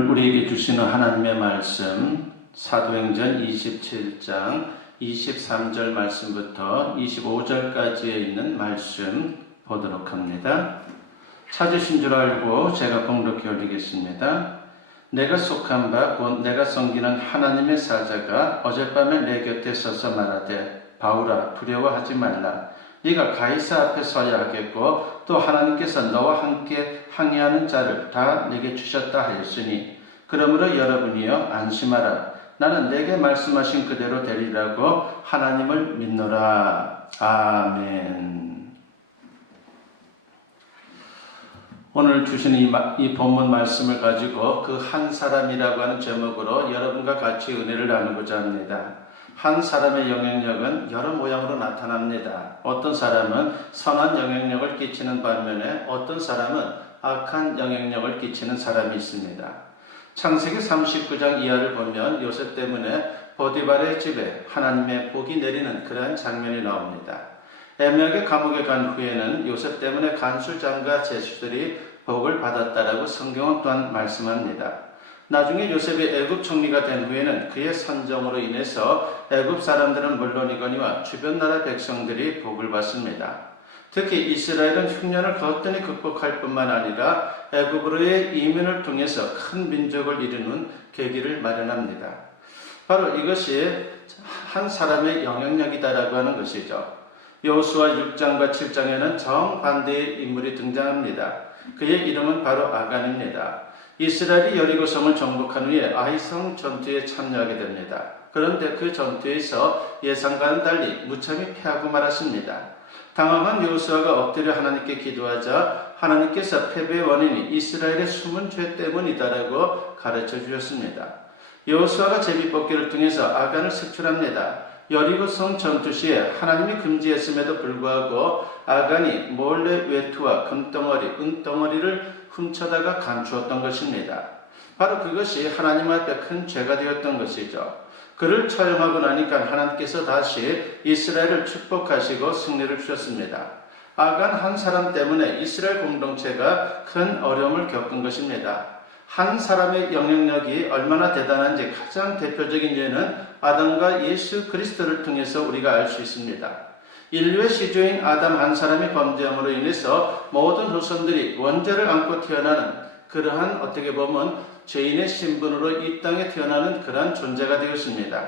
우리에게 주시는 하나님의 말씀 사도행전 27장 23절 말씀부터 25절까지에 있는 말씀 보도록 합니다. 찾으신 줄 알고 제가 봉독해 올리겠습니다. 내가 속한 바 곧 내가 섬기는 하나님의 사자가 어젯밤에 내 곁에 서서 말하되 바울아 두려워하지 말라. 네가 가이사 앞에 서야 하겠고 또 하나님께서 너와 함께 항해하는 자를 다 내게 주셨다 하였으니 그러므로 여러분이여 안심하라. 나는 내게 말씀하신 그대로 되리라고 하나님을 믿노라. 아멘. 오늘 주신 이 본문 말씀을 가지고 그 한 사람이라고 하는 제목으로 여러분과 같이 은혜를 나누고자 합니다. 한 사람의 영향력은 여러 모양으로 나타납니다. 어떤 사람은 선한 영향력을 끼치는 반면에 어떤 사람은 악한 영향력을 끼치는 사람이 있습니다. 창세기 39장 이하를 보면 요셉 때문에 보디발의 집에 하나님의 복이 내리는 그러한 장면이 나옵니다. 애매하게 감옥에 간 후에는 요셉 때문에 간수장과 제수들이 복을 받았다라고 성경은 또한 말씀합니다. 나중에 요셉이 애굽 총리가 된 후에는 그의 선정으로 인해서 애굽 사람들은 물론이거니와 주변 나라 백성들이 복을 받습니다. 특히 이스라엘은 흉년을 거뜬히 극복할 뿐만 아니라 애굽으로의 이민을 통해서 큰 민족을 이루는 계기를 마련합니다. 바로 이것이 한 사람의 영향력이다라고 하는 것이죠. 여호수아 6장과 7장에는 정반대의 인물이 등장합니다. 그의 이름은 바로 아간입니다. 이스라엘이 여리고성을 정복한 후에 아이성 전투에 참여하게 됩니다. 그런데 그 전투에서 예상과는 달리 무참히 패하고 말았습니다. 당황한 여호수아가 엎드려 하나님께 기도하자 하나님께서 패배의 원인이 이스라엘의 숨은 죄 때문이다라고 가르쳐 주셨습니다. 여호수아가 제비뽑기를 통해서 아간을 색출합니다. 여리고성 전투 시에 하나님이 금지했음에도 불구하고 아간이 몰래 외투와 금덩어리, 은덩어리를 훔쳐다가 감추었던 것입니다. 바로 그것이 하나님 앞에 큰 죄가 되었던 것이죠. 그를 처형하고 나니까 하나님께서 다시 이스라엘을 축복하시고 승리를 주셨습니다. 아간 한 사람 때문에 이스라엘 공동체가 큰 어려움을 겪은 것입니다. 한 사람의 영향력이 얼마나 대단한지 가장 대표적인 예는 아담과 예수 그리스도를 통해서 우리가 알 수 있습니다. 인류의 시조인 아담 한 사람이 범죄함으로 인해서 모든 후손들이 원죄를 안고 태어나는 그러한 어떻게 보면 죄인의 신분으로 이 땅에 태어나는 그러한 존재가 되었습니다.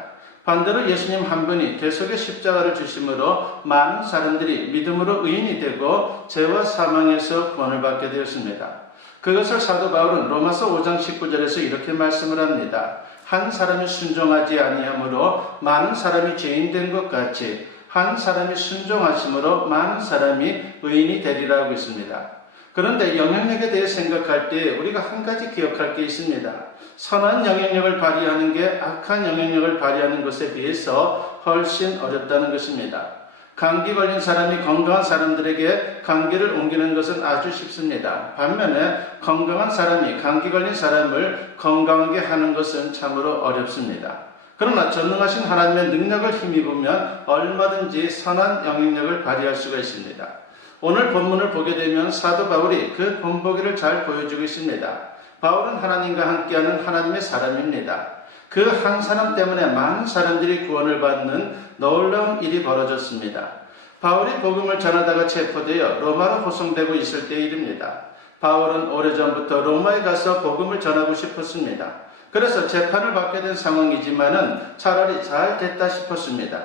반대로 예수님 한 분이 대속의 십자가를 주심으로 많은 사람들이 믿음으로 의인이 되고 죄와 사망에서 구원을 받게 되었습니다. 그것을 사도 바울은 로마서 5장 19절에서 이렇게 말씀을 합니다. 한 사람이 순종하지 아니하므로 많은 사람이 죄인 된 것 같이 한 사람이 순종하심으로 많은 사람이 의인이 되리라고 있습니다. 그런데 영향력에 대해 생각할 때 우리가 한 가지 기억할 게 있습니다. 선한 영향력을 발휘하는 게 악한 영향력을 발휘하는 것에 비해서 훨씬 어렵다는 것입니다. 감기 걸린 사람이 건강한 사람들에게 감기를 옮기는 것은 아주 쉽습니다. 반면에 건강한 사람이 감기 걸린 사람을 건강하게 하는 것은 참으로 어렵습니다. 그러나 전능하신 하나님의 능력을 힘입으면 얼마든지 선한 영향력을 발휘할 수가 있습니다. 오늘 본문을 보게 되면 사도 바울이 그 본보기를 잘 보여주고 있습니다. 바울은 하나님과 함께하는 하나님의 사람입니다. 그 한 사람 때문에 많은 사람들이 구원을 받는 놀라운 일이 벌어졌습니다. 바울이 복음을 전하다가 체포되어 로마로 호송되고 있을 때의 일입니다. 바울은 오래전부터 로마에 가서 복음을 전하고 싶었습니다. 그래서 재판을 받게 된 상황이지만은 차라리 잘 됐다 싶었습니다.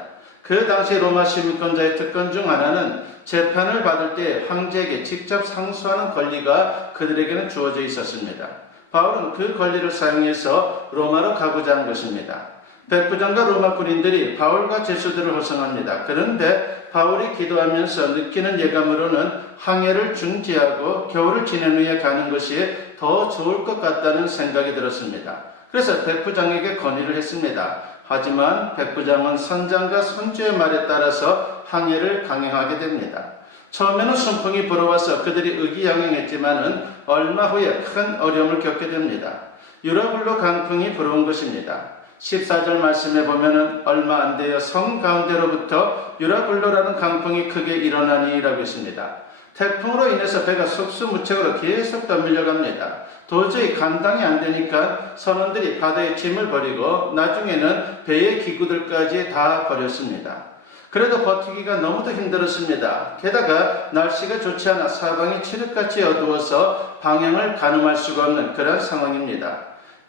그 당시 로마 시민권자의 특권 중 하나는 재판을 받을 때 황제에게 직접 상소하는 권리가 그들에게는 주어져 있었습니다. 바울은 그 권리를 사용해서 로마로 가고자 한 것입니다. 백부장과 로마 군인들이 바울과 제수들을 호송합니다. 그런데 바울이 기도하면서 느끼는 예감으로는 항해를 중지하고 겨울을 지낸 후에 가는 것이 더 좋을 것 같다는 생각이 들었습니다. 그래서 백부장에게 건의를 했습니다. 하지만 백부장은 선장과 선주의 말에 따라서 항해를 강행하게 됩니다. 처음에는 순풍이 불어와서 그들이 의기양양했지만은 얼마 후에 큰 어려움을 겪게 됩니다. 유라굴로 강풍이 불어온 것입니다. 14절 말씀에 보면은 얼마 안 되어 섬 가운데로부터 유라굴로라는 강풍이 크게 일어나니라고 했습니다. 태풍으로 인해서 배가 속수무책으로 계속 떠밀려갑니다. 도저히 감당이 안 되니까 선원들이 바다에 짐을 버리고 나중에는 배의 기구들까지 다 버렸습니다. 그래도 버티기가 너무도 힘들었습니다. 게다가 날씨가 좋지 않아 사방이 칠흑같이 어두워서 방향을 가늠할 수가 없는 그런 상황입니다.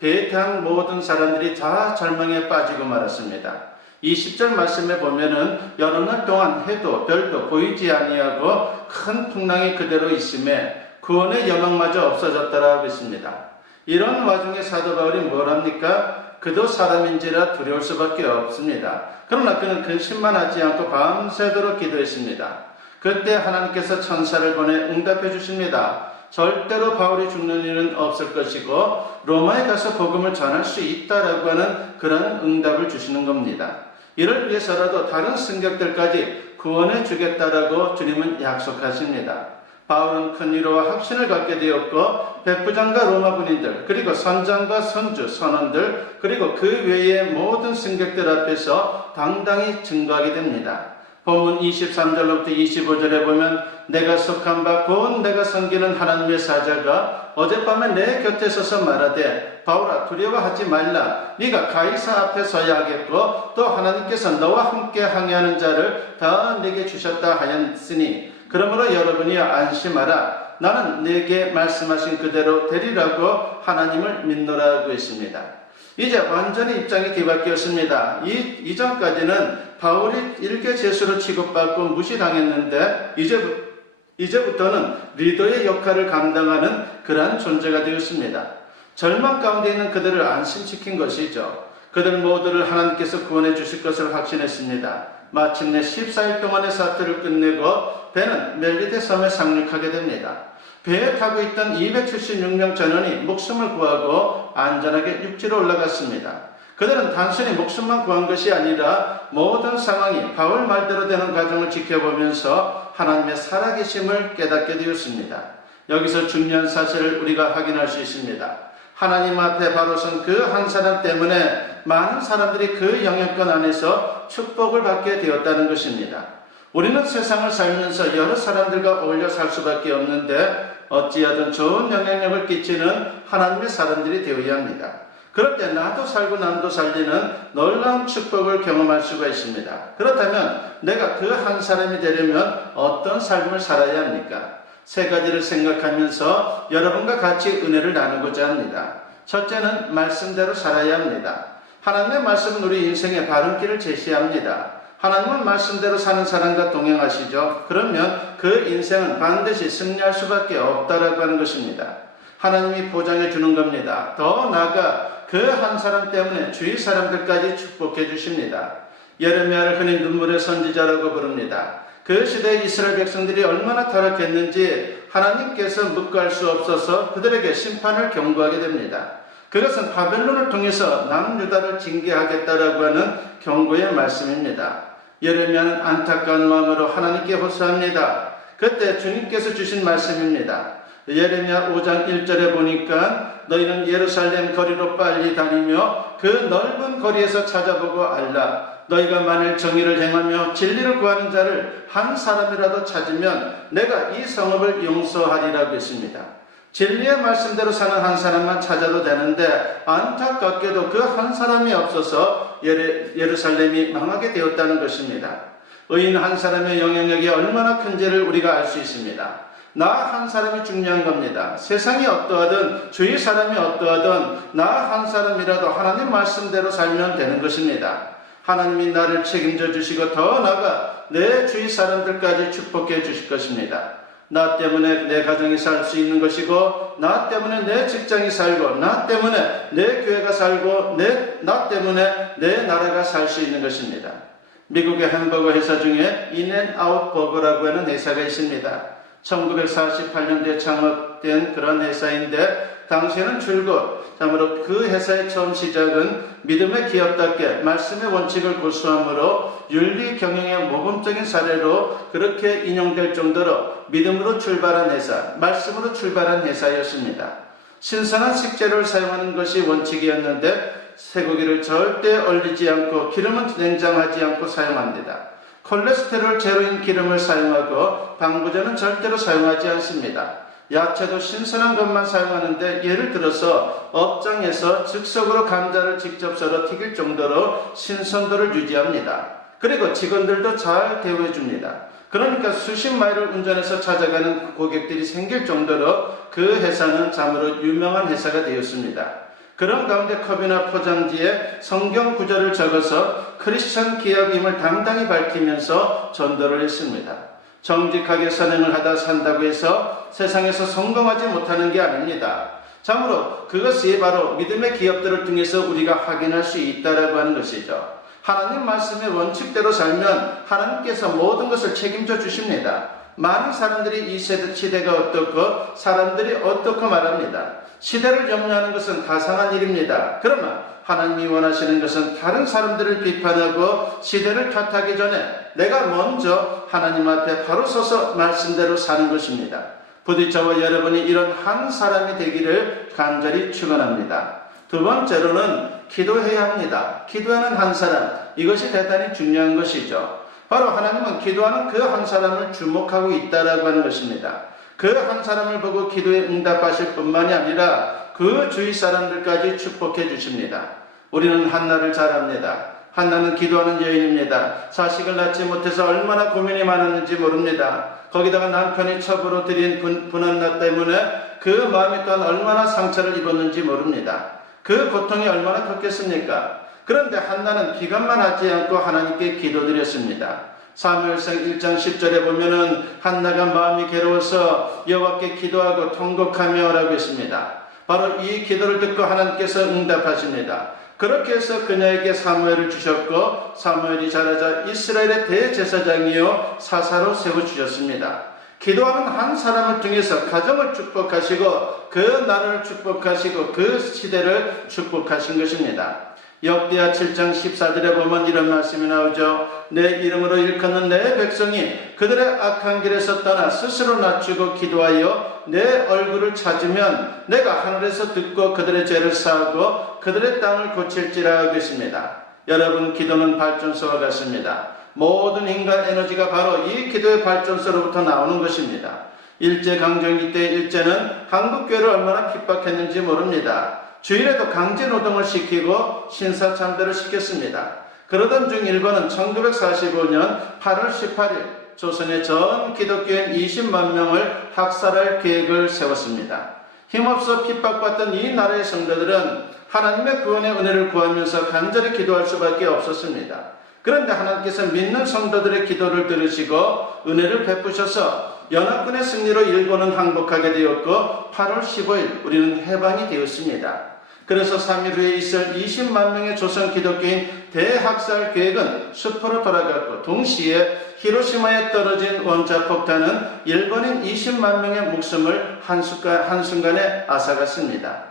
배에 탄 모든 사람들이 다 절망에 빠지고 말았습니다. 이 10절 말씀에 보면은 여러 날 동안 해도 별도 보이지 아니하고 큰 풍랑이 그대로 있음에 구원의 여망마저 없어졌다라고 했습니다. 이런 와중에 사도 바울이 뭘 합니까? 그도 사람인지라 두려울 수밖에 없습니다. 그러나 그는 근심만 하지 않고 밤새도록 기도했습니다. 그때 하나님께서 천사를 보내 응답해 주십니다. 절대로 바울이 죽는 일은 없을 것이고 로마에 가서 복음을 전할 수 있다라고 하는 그런 응답을 주시는 겁니다. 이를 위해서라도 다른 승객들까지 구원해 주겠다라고 주님은 약속하십니다. 바울은 큰 위로와 확신을 갖게 되었고 백부장과 로마 군인들 그리고 선장과 선주, 선원들 그리고 그 외의 모든 승객들 앞에서 당당히 증거하게 됩니다. 본문 23절로부터 25절에 보면 내가 속한 바 곧 내가 섬기는 하나님의 사자가 어젯밤에 내 곁에 서서 말하되 바울아 두려워하지 말라. 네가 가이사 앞에 서야 하겠고 또 하나님께서 너와 함께 항해하는 자를 다 네게 주셨다 하였으니 그러므로 여러분이 안심하라. 나는 네게 말씀하신 그대로 되리라고 하나님을 믿노라고 했습니다. 이제 완전히 입장이 뒤바뀌었습니다. 이전까지는 바울이 일개재수로 취급받고 무시당했는데 이제부터는 리더의 역할을 감당하는 그러한 존재가 되었습니다. 절망 가운데 있는 그들을 안심시킨 것이죠. 그들 모두를 하나님께서 구원해 주실 것을 확신했습니다. 마침내 14일 동안의 사투를 끝내고 배는 멜리데 섬에 상륙하게 됩니다. 배에 타고 있던 276명 전원이 목숨을 구하고 안전하게 육지로 올라갔습니다. 그들은 단순히 목숨만 구한 것이 아니라 모든 상황이 바울 말대로 되는 과정을 지켜보면서 하나님의 살아계심을 깨닫게 되었습니다. 여기서 중요한 사실을 우리가 확인할 수 있습니다. 하나님 앞에 바로 선 그 한 사람 때문에 많은 사람들이 그 영향권 안에서 축복을 받게 되었다는 것입니다. 우리는 세상을 살면서 여러 사람들과 어울려 살 수밖에 없는데 어찌하든 좋은 영향력을 끼치는 하나님의 사람들이 되어야 합니다. 그럴 때 나도 살고 남도 살리는 놀라운 축복을 경험할 수가 있습니다. 그렇다면 내가 그 한 사람이 되려면 어떤 삶을 살아야 합니까? 세 가지를 생각하면서 여러분과 같이 은혜를 나누고자 합니다. 첫째는 말씀대로 살아야 합니다. 하나님의 말씀은 우리 인생의 바른 길을 제시합니다. 하나님은 말씀대로 사는 사람과 동행하시죠. 그러면 그 인생은 반드시 승리할 수밖에 없다라고 하는 것입니다. 하나님이 보장해 주는 겁니다. 더 나아가 그 한 사람 때문에 주위 사람들까지 축복해 주십니다. 예레미야를 흔히 눈물의 선지자라고 부릅니다. 그 시대의 이스라엘 백성들이 얼마나 타락했는지 하나님께서 묵과할 수 없어서 그들에게 심판을 경고하게 됩니다. 그것은 바벨론을 통해서 남유다를 징계하겠다라고 하는 경고의 말씀입니다. 예레미야는 안타까운 마음으로 하나님께 호소합니다. 그때 주님께서 주신 말씀입니다. 예레미야 5장 1절에 보니까 너희는 예루살렘 거리로 빨리 다니며 그 넓은 거리에서 찾아보고 알라. 너희가 만일 정의를 행하며 진리를 구하는 자를 한 사람이라도 찾으면 내가 이 성읍을 용서하리라고 했습니다. 진리의 말씀대로 사는 한 사람만 찾아도 되는데 안타깝게도 그 한 사람이 없어서 예루살렘이 망하게 되었다는 것입니다. 의인 한 사람의 영향력이 얼마나 큰지를 우리가 알 수 있습니다. 나 한 사람이 중요한 겁니다. 세상이 어떠하든 주위 사람이 어떠하든 나 한 사람이라도 하나님 말씀대로 살면 되는 것입니다. 하나님이 나를 책임져 주시고 더 나아가 내 주위 사람들까지 축복해 주실 것입니다. 나 때문에 내 가정이 살 수 있는 것이고 나 때문에 내 직장이 살고 나 때문에 내 교회가 살고 나 때문에 내 나라가 살 수 있는 것입니다. 미국의 햄버거 회사 중에 인앤아웃 버거라고 하는 회사가 있습니다. 1948년도에 창업된 그런 회사인데 당시에는 줄곧 참으로 그 회사의 처음 시작은 믿음의 기업답게 말씀의 원칙을 고수함으로 윤리 경영의 모범적인 사례로 그렇게 인용될 정도로 믿음으로 출발한 회사, 말씀으로 출발한 회사였습니다. 신선한 식재료를 사용하는 것이 원칙이었는데 쇠고기를 절대 얼리지 않고 기름은 냉장하지 않고 사용합니다. 콜레스테롤 제로인 기름을 사용하고 방부제는 절대로 사용하지 않습니다. 야채도 신선한 것만 사용하는데 예를 들어서 업장에서 즉석으로 감자를 직접 썰어 튀길 정도로 신선도를 유지합니다. 그리고 직원들도 잘 대우해 줍니다. 그러니까 수십 마일을 운전해서 찾아가는 고객들이 생길 정도로 그 회사는 참으로 유명한 회사가 되었습니다. 그런 가운데 컵이나 포장지에 성경 구절을 적어서 크리스천 기업임을 당당히 밝히면서 전도를 했습니다. 정직하게 선행을 하다 산다고 해서 세상에서 성공하지 못하는 게 아닙니다. 참으로 그것이 바로 믿음의 기업들을 통해서 우리가 확인할 수 있다라고 하는 것이죠. 하나님 말씀의 원칙대로 살면 하나님께서 모든 것을 책임져 주십니다. 많은 사람들이 이 시대가 어떻고 사람들이 어떻고 말합니다. 시대를 염려하는 것은 가상한 일입니다. 그러나 하나님이 원하시는 것은 다른 사람들을 비판하고 시대를 탓하기 전에 내가 먼저 하나님 앞에 바로 서서 말씀대로 사는 것입니다. 부디 저와 여러분이 이런 한 사람이 되기를 간절히 축원합니다. 두 번째로는 기도해야 합니다. 기도하는 한 사람, 이것이 대단히 중요한 것이죠. 바로 하나님은 기도하는 그 한 사람을 주목하고 있다라고 하는 것입니다. 그 한 사람을 보고 기도에 응답하실 뿐만이 아니라 그 주위 사람들까지 축복해 주십니다. 우리는 한나를 잘 압니다. 한나는 기도하는 여인입니다. 자식을 낳지 못해서 얼마나 고민이 많았는지 모릅니다. 거기다가 남편이 첩으로 들인 분한나 때문에 그 마음이 또한 얼마나 상처를 입었는지 모릅니다. 그 고통이 얼마나 컸겠습니까? 그런데 한나는 기간만 하지 않고 하나님께 기도드렸습니다. 사무엘상 1장 10절에 보면은 한나가 마음이 괴로워서 여호와께 기도하고 통곡하며 라고 했습니다. 바로 이 기도를 듣고 하나님께서 응답하십니다. 그렇게 해서 그녀에게 사무엘을 주셨고 사무엘이 자라자 이스라엘의 대제사장이요 사사로 세워주셨습니다. 기도하는 한 사람을 통해서 가정을 축복하시고 그 나라를 축복하시고 그 시대를 축복하신 것입니다. 역대하 7장 14절에 보면 이런 말씀이 나오죠. 내 이름으로 일컫는 내 백성이 그들의 악한 길에서 떠나 스스로 낮추고 기도하여 내 얼굴을 찾으면 내가 하늘에서 듣고 그들의 죄를 사하고 그들의 땅을 고칠지라 하고 있습니다. 여러분, 기도는 발전소와 같습니다. 모든 인간 에너지가 바로 이 기도의 발전소로부터 나오는 것입니다. 일제강점기 때 일제는 한국교회를 얼마나 핍박했는지 모릅니다. 주일에도 강제노동을 시키고 신사참배를 시켰습니다. 그러던 중 일본은 1945년 8월 18일 조선의 전 기독교인 20만 명을 학살할 계획을 세웠습니다. 힘없어 핍박받던 이 나라의 성도들은 하나님의 구원의 은혜를 구하면서 간절히 기도할 수밖에 없었습니다. 그런데 하나님께서 믿는 성도들의 기도를 들으시고 은혜를 베푸셔서 연합군의 승리로 일본은 항복하게 되었고 8월 15일 우리는 해방이 되었습니다. 그래서 3일 후에 있을 20만 명의 조선 기독교인 대학살 계획은 수포로 돌아갔고 동시에 히로시마에 떨어진 원자폭탄은 일본인 20만 명의 목숨을 한순간에 앗아갔습니다.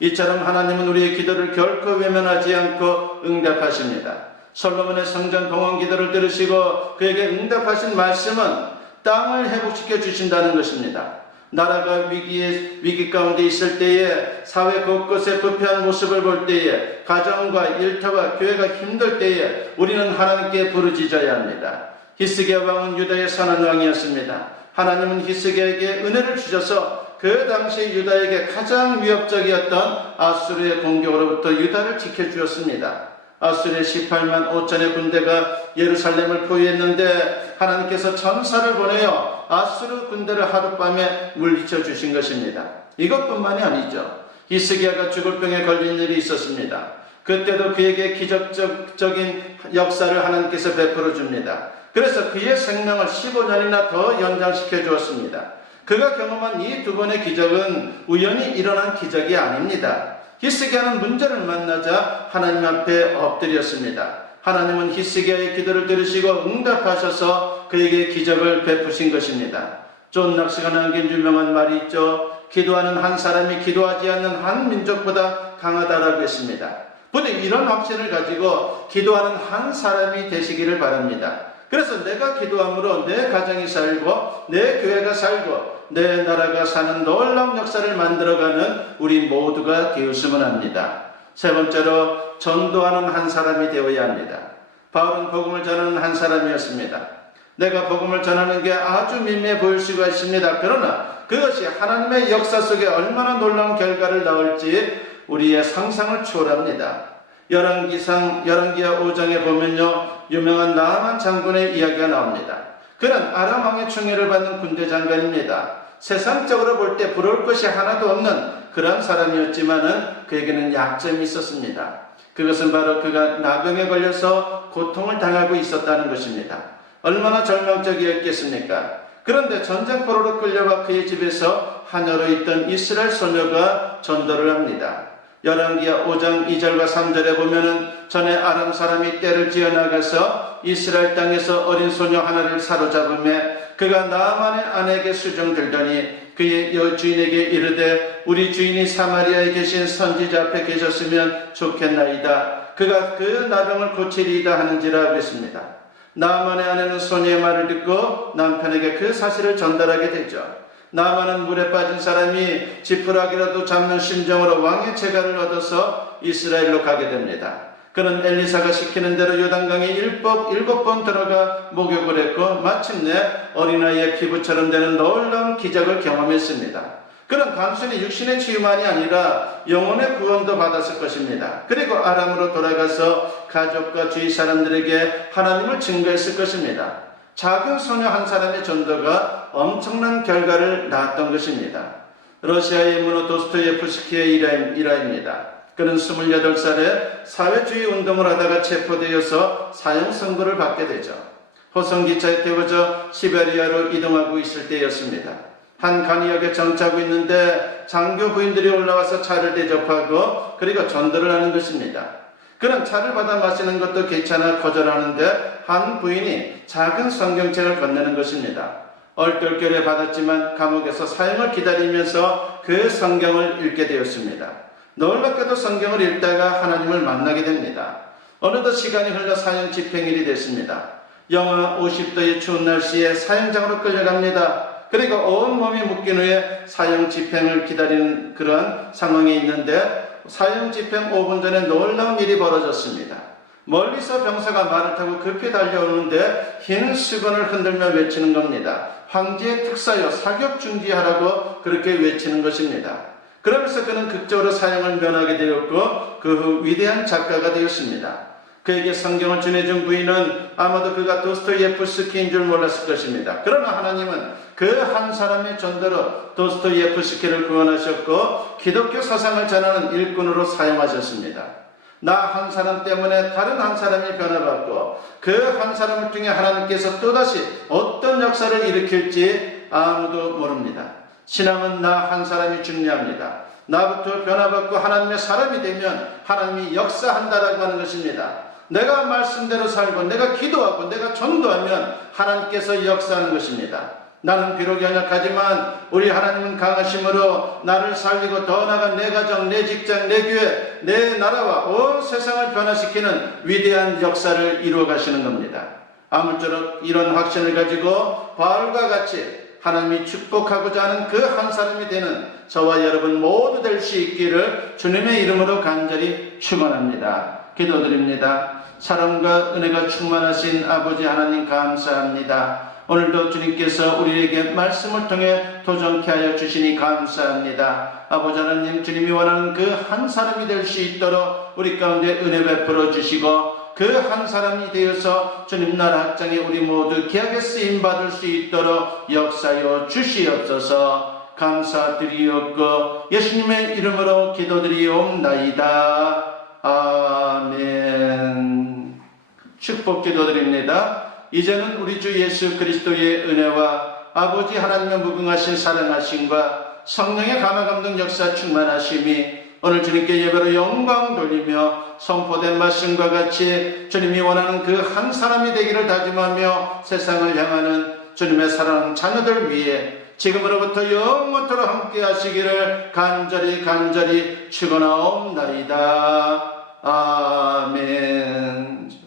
이처럼 하나님은 우리의 기도를 결코 외면하지 않고 응답하십니다. 솔로몬의 성전 봉헌 기도를 들으시고 그에게 응답하신 말씀은 땅을 회복시켜 주신다는 것입니다. 나라가 위기 가운데 있을 때에, 사회 곳곳에 부패한 모습을 볼 때에, 가정과 일터와 교회가 힘들 때에 우리는 하나님께 부르짖어야 합니다. 히스기야 왕은 유다의 선한 왕이었습니다. 하나님은 히스기야에게 은혜를 주셔서 그 당시 유다에게 가장 위협적이었던 아수르의 공격으로부터 유다를 지켜주었습니다. 아수르의 18만 5천의 군대가 예루살렘을 포위했는데 하나님께서 천사를 보내어 아수르 군대를 하룻밤에 물리쳐 주신 것입니다. 이것뿐만이 아니죠. 히스기야가 죽을 병에 걸린 일이 있었습니다. 그때도 그에게 기적적인 역사를 하나님께서 베풀어 줍니다. 그래서 그의 생명을 15년이나 더 연장시켜 주었습니다. 그가 경험한 이 두 번의 기적은 우연히 일어난 기적이 아닙니다. 히스기야는 문제를 만나자 하나님 앞에 엎드렸습니다. 하나님은 히스기야의 기도를 들으시고 응답하셔서 그에게 기적을 베푸신 것입니다. 존 낙스가 남긴 유명한 말이 있죠. 기도하는 한 사람이 기도하지 않는 한 민족보다 강하다라고 했습니다. 부디 이런 확신을 가지고 기도하는 한 사람이 되시기를 바랍니다. 그래서 내가 기도함으로 내 가정이 살고 내 교회가 살고 내 나라가 사는 놀라운 역사를 만들어가는 우리 모두가 되었으면 합니다. 세 번째로 전도하는 한 사람이 되어야 합니다. 바울은 복음을 전하는 한 사람이었습니다. 내가 복음을 전하는 게 아주 미미해 보일 수가 있습니다. 그러나 그것이 하나님의 역사 속에 얼마나 놀라운 결과를 낳을지 우리의 상상을 초월합니다. 열왕기하 5장에 보면요, 유명한 나아만 장군의 이야기가 나옵니다. 그는 아람 왕의 총애를 받는 군대 장관입니다. 세상적으로 볼 때 부러울 것이 하나도 없는 그런 사람이었지만은 그에게는 약점이 있었습니다. 그것은 바로 그가 나병에 걸려서 고통을 당하고 있었다는 것입니다. 얼마나 절망적이었겠습니까? 그런데 전쟁포로로 끌려와 그의 집에서 하녀로 있던 이스라엘 소녀가 전도를 합니다. 열왕기하 5장 2절과 3절에 보면은 전에 아람 사람이 떼를 지어나가서 이스라엘 땅에서 어린 소녀 하나를 사로잡으며 그가 나아만의 아내에게 수종들더니 그의 여주인에게 이르되 우리 주인이 사마리아에 계신 선지자 앞에 계셨으면 좋겠나이다. 그가 그 나병을 고치리이다 하는지라 하고 있습니다. 나아만의 아내는 소녀의 말을 듣고 남편에게 그 사실을 전달하게 되죠. 나아만은 물에 빠진 사람이 지푸라기라도 잡는 심정으로 왕의 재가를 얻어서 이스라엘로 가게 됩니다. 그는 엘리사가 시키는 대로 요단강에 7번 들어가 목욕을 했고 마침내 어린아이의 피부처럼 되는 놀라운 기적을 경험했습니다. 그는 단순히 육신의 치유만이 아니라 영혼의 구원도 받았을 것입니다. 그리고 아람으로 돌아가서 가족과 주위 사람들에게 하나님을 증거했을 것입니다. 작은 소녀 한 사람의 전도가 엄청난 결과를 낳았던 것입니다. 러시아의 문호 도스토예프스키의 일화입니다. 그는 28살에 사회주의 운동을 하다가 체포되어서 사형 선고를 받게 되죠. 호성기차에 태워져 시베리아로 이동하고 있을 때였습니다. 한 간이역에 정차하고 있는데 장교 부인들이 올라와서 차를 대접하고 그리고 전도를 하는 것입니다. 그는 차를 받아 마시는 것도 괜찮아 거절하는데 한 부인이 작은 성경책을 건네는 것입니다. 얼떨결에 받았지만 감옥에서 사형을 기다리면서 그 성경을 읽게 되었습니다. 놀랍게도 성경을 읽다가 하나님을 만나게 됩니다. 어느덧 시간이 흘러 사형 집행일이 됐습니다. 영하 50도의 추운 날씨에 사형장으로 끌려갑니다. 그리고 온몸이 묶인 후에 사형 집행을 기다리는 그런 상황이 있는데 사형 집행 5분 전에 놀라운 일이 벌어졌습니다. 멀리서 병사가 말을 타고 급히 달려오는데 흰 수건을 흔들며 외치는 겁니다. 황제의 특사여 사격 중지하라고 그렇게 외치는 것입니다. 그러면서 그는 극적으로 사형을 면하게 되었고 그 후 위대한 작가가 되었습니다. 그에게 성경을 전해준 부인은 아마도 그가 도스토예프스키인 줄 몰랐을 것입니다. 그러나 하나님은 그 한 사람의 전도로 도스토예프스키를 구원하셨고 기독교 사상을 전하는 일꾼으로 사용하셨습니다. 나 한 사람 때문에 다른 한 사람이 변화받고 그 한 사람을 통해 하나님께서 또다시 어떤 역사를 일으킬지 아무도 모릅니다. 신앙은 나 한 사람이 중요합니다. 나부터 변화받고 하나님의 사람이 되면 하나님이 역사한다라고 하는 것입니다. 내가 말씀대로 살고 내가 기도하고 내가 전도하면 하나님께서 역사하는 것입니다. 나는 비록 연약하지만 우리 하나님은 강하심으로 나를 살리고 더 나아가 내 가정, 내 직장, 내 교회, 내 나라와 온 세상을 변화시키는 위대한 역사를 이루어 가시는 겁니다. 아무쪼록 이런 확신을 가지고 바울과 같이 하나님이 축복하고자 하는 그 한 사람이 되는 저와 여러분 모두 될 수 있기를 주님의 이름으로 간절히 축원합니다. 기도드립니다. 사랑과 은혜가 충만하신 아버지 하나님 감사합니다. 오늘도 주님께서 우리에게 말씀을 통해 도전케 하여 주시니 감사합니다. 아버지 하나님, 주님이 원하는 그 한 사람이 될 수 있도록 우리 가운데 은혜 베풀어 주시고 그 한 사람이 되어서 주님 나라 확장에 우리 모두 귀하게 쓰임받을 수 있도록 역사여 주시옵소서. 감사드리옵고 예수님의 이름으로 기도드리옵나이다. 아멘. 축복 기도드립니다. 이제는 우리 주 예수 그리스도의 은혜와 아버지 하나님의 무궁하신 사랑하심과 성령의 감화감동 역사 충만하심이 오늘 주님께 예배로 영광 돌리며 선포된 말씀과 같이 주님이 원하는 그 한 사람이 되기를 다짐하며 세상을 향하는 주님의 사랑하는 자녀들 위해 지금으로부터 영원토록 함께 하시기를 간절히 축원하옵나이다. 아멘.